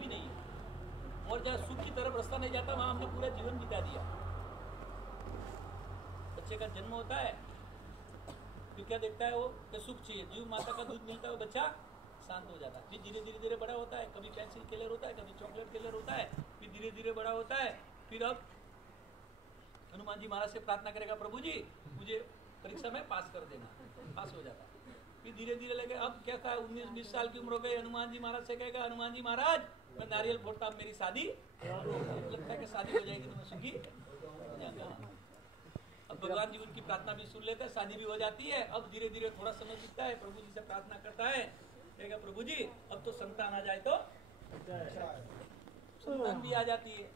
भी नहीं है, और जहाँ सुख की तरफ रास्ता नहीं जाता वहां हमने पूरा जीवन बिता दिया। बच्चे का जन्म होता है फिर क्या देखता है वो कि सुख चाहिए, जीव माता का दूध मिलता है, वो बच्चा शांत हो जाता है। फिर धीरे धीरे बड़ा होता है, कभी पेंसिल कलर होता है, कभी चॉकलेट कलर होता है, फिर धीरे धीरे बड़ा होता है। फिर अब हनुमान जी महाराज से प्रार्थना करेगा, प्रभु जी मुझे परीक्षा में पास कर देना, पास हो जाता है। फिर धीरे धीरे लगे, अब क्या था 19-20 साल की उम्र हो गई, हनुमान जी महाराज से कहेगा, हनुमान जी महाराज मैं नारियल फोड़ता, अब मेरी शादी लगता है कि शादी हो जाएगी तो मैं सुखी। अब भगवान जी उनकी प्रार्थना भी सुन लेते हैं, शादी भी हो जाती है। अब धीरे धीरे थोड़ा समय बीतता है, प्रभु जी से प्रार्थना करता है, कहेगा प्रभु जी अब तो संतान आ जाए तो संतान भी आ जाती है।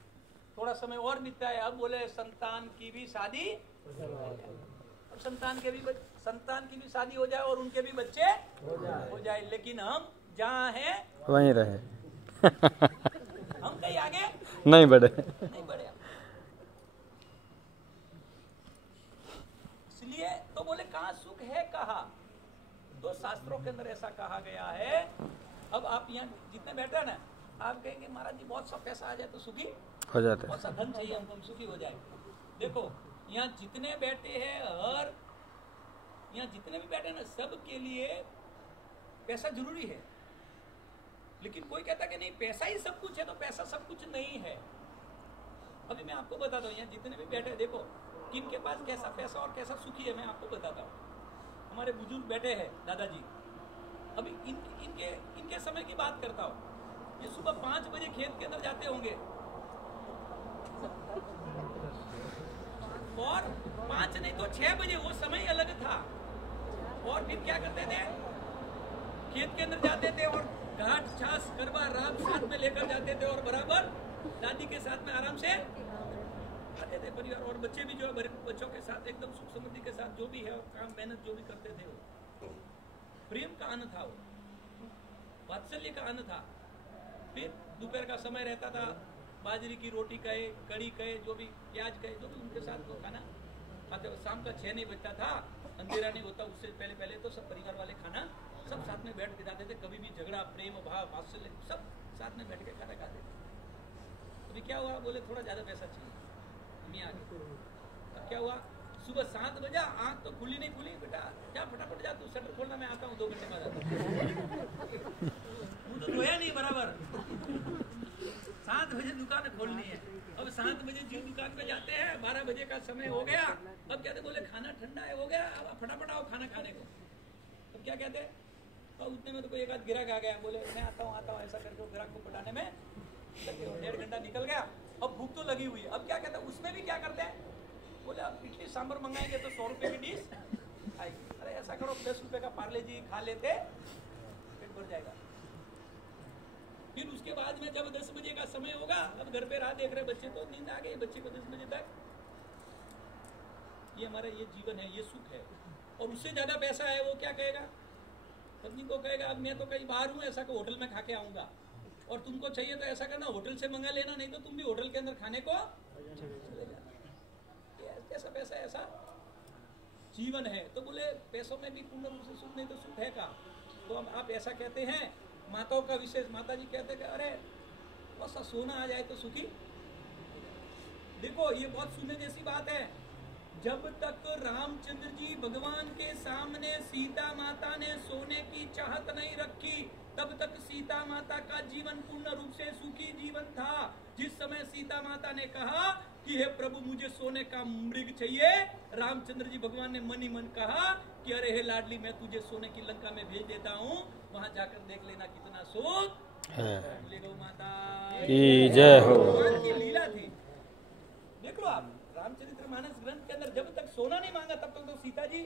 थोड़ा समय और बीतता है, अब बोले संतान की भी शादी, अब संतान की भी शादी हो जाए और उनके भी बच्चे हो जाए, लेकिन हम जहाँ हैं वहीं रहे। हम कहीं आगे नहीं बढ़े। इसलिए तो बोले कहाँ सुख है कहा, तो शास्त्रों के अंदर ऐसा कहा गया है। अब आप यहाँ जितने बैठे हैं ना, आप कहेंगे महाराज जी बहुत सा पैसा आ जाए तो सुखी हो जाते, बहुत सा धन चाहिए हमको, हम सुखी हो जाए। देखो यहाँ जितने बैठे हैं, यहाँ जितने भी बैठे हैं ना, सब के लिए पैसा जरूरी है। लेकिन कोई कहता कि नहीं पैसा ही सब कुछ है, तो पैसा सब कुछ नहीं है। अभी मैं आपको बताता हूँ, यहाँ जितने भी बैठे हैं, देखो किन के पास कैसा पैसा और कैसा सुखी है, मैं आपको बताता हूँ। हमारे बुजुर्ग बैठे हैं दादाजी, अभी इनके समय की बात करता हूँ। ये सुबह 5 बजे खेत के अंदर जाते होंगे, और 5 नहीं तो 6 बजे, वो समय अलग था। और फिर क्या करते थे, खेत के अंदर जाते थे और घाट छाछ करवा राम साथ में लेकर जाते थे, और बराबर दादी के साथ में आराम से आते थे परिवार, और बच्चे भी जो है बच्चों के साथ एकदम सुख समृद्धि के साथ जो भी है और काम मेहनत जो भी करते थे, वो प्रेम का अन्न था, वो वात्सल्य का अन्न था। फिर दोपहर का समय रहता था, बाजरी की रोटी कहे, कड़ी कहे, जो भी प्याज कहे, जो भी उनके साथ वो खाना खाते। शाम का 6 नहीं बजता था, अंधेरा नहीं होता, उससे पहले तो सब परिवार वाले खाना सब साथ में बैठ के जाते थे। कभी भी झगड़ा, प्रेम भाव, वात्सल्य सब साथ में बैठ के खाना खाते थे। अभी क्या हुआ, बोले थोड़ा ज्यादा पैसा चाहिए, हम यहाँ आगे। अब क्या हुआ, सुबह 7 बजा, आँख तो खुली नहीं खुली, बेटा क्या फटाफट जा, तू शटर खोलना, मैं आता हूँ 2 घंटे बाद आता हूँ। मुँह तो धोया नहीं बराबर, 7 बजे दुकान खोलनी है। अब 7 बजे जिस दुकान पे जाते हैं, 12 बजे का समय हो गया। अब कहते बोले खाना ठंडा है, हो गया, अब फटाफट आओ खाना खाने को। अब क्या कहते, और उतने में तो कोई एक आध ग्राहक आ गया, बोले मैं आता हूँ, ऐसा करके ग्राहक को पटाने में 1.5 घंटा निकल गया। अब भूख तो लगी हुई है, अब क्या कहते हैं, उसमें भी क्या करते हैं, बोले अब इडली सांभर मंगाएंगे तो 100 रुपए की डिश आएगी। अरे ऐसा करो 10 रुपए का पार्ले जी खा लेते, पेट भर जाएगा। फिर उसके बाद में जब 10 बजे का समय होगा, अब घर पे राह देख रहे बच्चे, तो नींद आ गई बच्चे को 10 बजे तक। ये हमारा ये जीवन है, ये सुख है। और उससे ज्यादा पैसा है, वो क्या कहेगा, पत्नी को कहेगा अब मैं तो कहीं बाहर हूँ, ऐसा को होटल में खा के आऊंगा, और तुमको चाहिए तो ऐसा करना होटल से मंगा लेना, नहीं तो तुम भी होटल के अंदर खाने को चले जाना। कैसा पैसा, ऐसा जीवन है। तो बोले पैसों में भी पूर्ण रूप से सुख नहीं तो सुख है का। तो हम आप ऐसा कहते हैं, माताओं का विशेष, माता जी कहते हैं अरे बस सोना आ जाए तो सुखी। देखो ये बहुत सुनने जैसी बात है। जब तक रामचंद्र जी भगवान के सामने सीता माता ने सोने की चाहत नहीं रखी, तब तक सीता माता का जीवन पूर्ण रूप से सुखी जीवन था। जिस समय सीता माता ने कहा कि हे प्रभु मुझे सोने का मृग चाहिए, रामचंद्र जी भगवान ने मन ही मन कहा कि अरे हे लाडली मैं तुझे सोने की लंका में भेज देता हूँ, वहां जाकर देख लेना कितना सुख है। गौ माता की जय हो। भगवान की लीला थी। देख लो आप रामचरितमानस ग्रंथ के अंदर, जब तक सोना नहीं मांगा तब तक तो सीता जी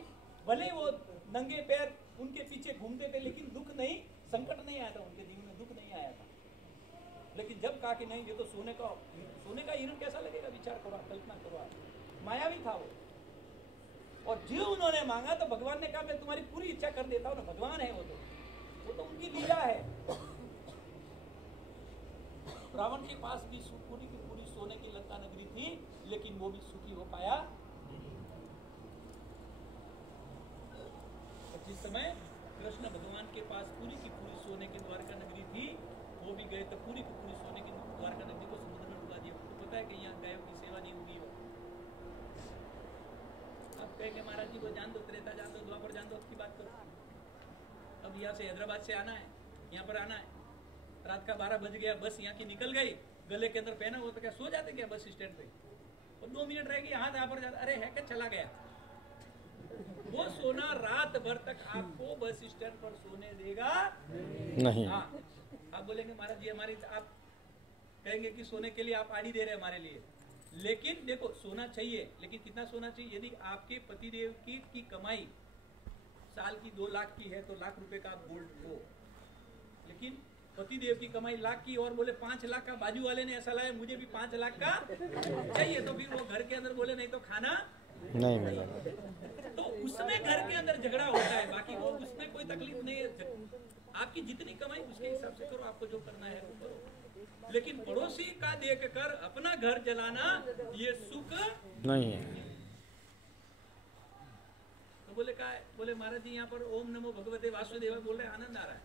भले वो नंगे पैर उनके पीछे घूमते थे, लेकिन दुख नहीं, संकट नहीं आया था उनके जीवन में, दुख नहीं आया था। लेकिन जब कहा कि नहीं ये तो सोने का हिरण कैसा लगेगा, विचार करो, कल्पना करो, मायावी था वो। और जो उन्होंने मांगा तो भगवान ने कहा मैं तुम्हारी पूरी इच्छा कर देता हूँ ना। भगवान है वो तो उनकी लीला है। रावण के पास भी पूरी की पूरी सोने की लंका नगरी थी, लेकिन वो भी सुखी हो पाया। जिस समय कृष्ण भगवान के पास पूरी की पूरी सोने की द्वारका नगरी थी, वो भी गए तो पूरी की पूरी सोने की द्वारका नदी को समुद्र में डुबा दिया। तो पता है कि यहाँ गायों की सेवा नहीं होगी। अब कहेंगे महाराज जी को जान दो, त्रेता जान दो, द्वापर जान दो, अब की बात करो। अब यहाँ से हैदराबाद से आना है, यहाँ पर आना है, रात का 12 बज गया, बस यहाँ की निकल गई, गले के अंदर पहना वो तो क्या सो जाते क्या बस स्टैंड पे? और 2 मिनट रहेगी, हाथ यहाँ पर जाता, अरे है क्या चला गया। वो सोना रात भर तक आपको बस स्टैंड पर सोने देगा नहीं। हाँ, आप बोलेंगे महाराज जी हमारी, आप कहेंगे कि सोने के लिए आप आड़ी दे रहे हैं हमारे लिए, लेकिन देखो सोना चाहिए, लेकिन कितना सोना चाहिए? यदि आपके पतिदेव की कमाई साल की 2 लाख की है तो लाख रुपए का आप गोल्ड हो, लेकिन पतिदेव की कमाई लाख की और बोले 5 लाख का, बाजू वाले ने ऐसा लाया मुझे भी 5 लाख का चाहिए, तो फिर वो घर के अंदर बोले नहीं तो खाना नहीं मिला। तो उसमें घर के अंदर झगड़ा होता है, बाकी वो उसमें कोई तकलीफ नहीं है। आपकी जितनी कमाई उसके हिसाब से करो, आपको जो करना है वो करो, लेकिन पड़ोसी का देखकर अपना घर जलाना ये सुख नहीं है। तो बोले का है? बोले महाराज जी यहाँ पर ओम नमो भगवते वासुदेव बोल रहे, आनंद आ रहा है,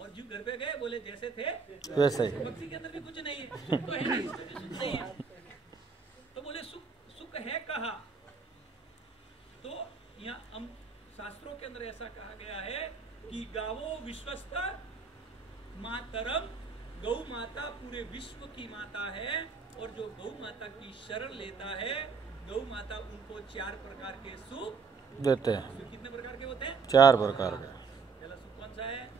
और जीव घर पे गए बोले जैसे थे वैसे ही। भक्ति के अंदर भी कुछ नहीं है, सुख तो है नहीं, इसमें भी सुख नहीं है। तो बोले सुख है कहा? तो यहाँ हम शास्त्रों के अंदर ऐसा कहा गया है कि गावो विश्वस्त मातरम, गौ माता पूरे विश्व की माता है, और जो गौ माता की शरण लेता है गौ माता उनको 4 प्रकार के सुख देते हैं। कितने प्रकार के होते हैं? 4 प्रकार के।